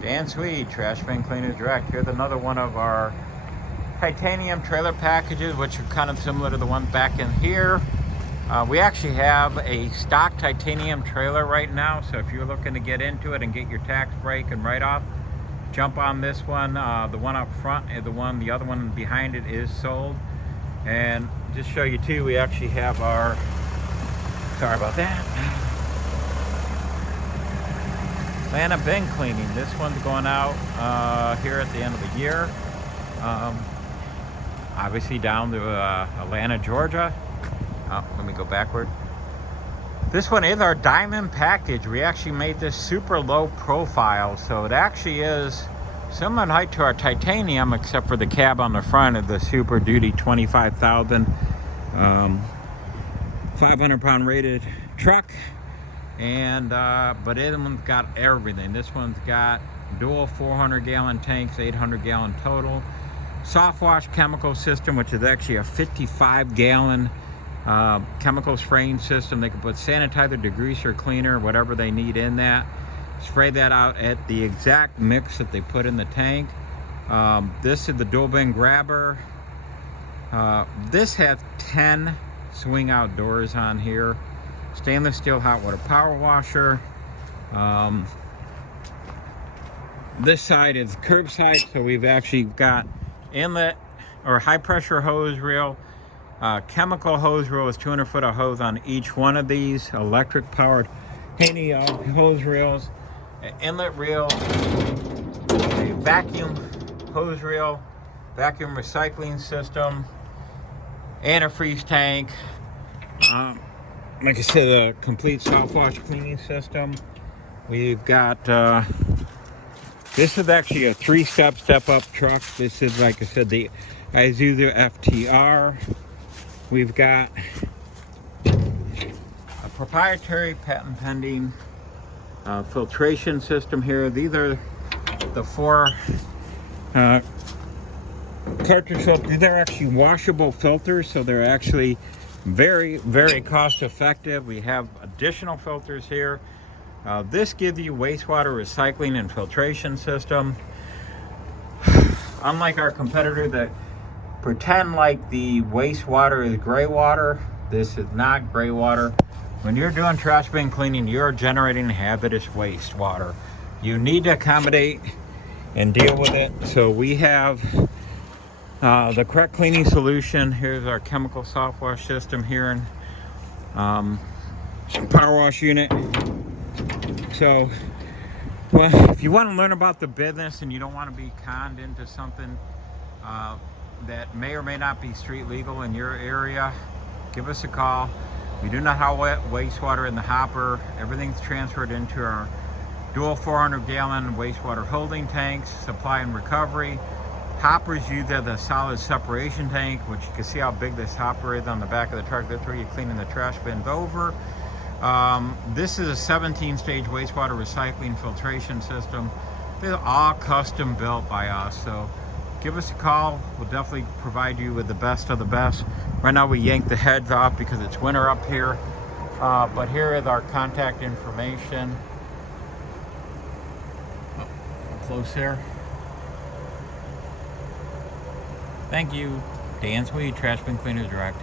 Dan Swede, Trash Bin Cleaners Direct. Here's another one of our titanium trailer packages, which are kind of similar to the one back in here. We actually have a stock titanium trailer right now, so if you're looking to get into it and get your tax break and write-off, jump on this one. The one up front and the other one behind it is sold. And just show you too, we actually have our, sorry about that, Atlanta bin cleaning. This one's going out here at the end of the year. Obviously down to Atlanta, Georgia. Oh, let me go backward. This one is our diamond package. We actually made this super low profile, so it actually is similar in height to our titanium, except for the cab on the front of the Super Duty 25,000 500-pound rated truck. And but this one's got everything. This one's got dual 400-gallon tanks, 800-gallon total. Soft wash chemical system, which is actually a 55-gallon chemical spraying system. They can put sanitizer, degreaser, cleaner, whatever they need in that. Spray that out at the exact mix that they put in the tank. This is the dual bin grabber. This has 10 swing out doors on here. Stainless steel hot water power washer. This side is curbside, so we've actually got inlet or high pressure hose reel, chemical hose reel is 200 foot of hose on each one of these, electric powered handy hose reels, inlet reel, a vacuum hose reel, vacuum recycling system, antifreeze tank. Like I said, a complete soft wash cleaning system. We've got this is actually a 3-step step-up truck. This is, like I said, the Isuzu FTR. We've got a proprietary patent pending filtration system here. These are the 4 cartridge filters. These are actually washable filters, so they're actually very, very cost effective. We have additional filters here. This gives you wastewater recycling and filtration system. Unlike our competitor that pretend like the wastewater is gray water, this is not gray water. When you're doing trash bin cleaning, you're generating hazardous wastewater. You need to accommodate and deal with it. So we have the correct cleaning solution. Here's our chemical soft wash system here and power wash unit. So, well, if you want to learn about the business and you don't want to be conned into something that may or may not be street legal in your area, give us a call. We do not have wastewater in the hopper. Everything's transferred into our dual 400-gallon wastewater holding tanks, supply and recovery. Hoppers used as a solid separation tank, which you can see how big this hopper is on the back of the truck. That's where you're cleaning the trash bins over. This is a 17-stage wastewater recycling filtration system. They're all custom built by us, so give us a call. We'll definitely provide you with the best of the best. Right now we yanked the heads off because it's winter up here, but here is our contact information. Oh, close here. Thank you. Dan Swede, Trash Bin Cleaners Direct.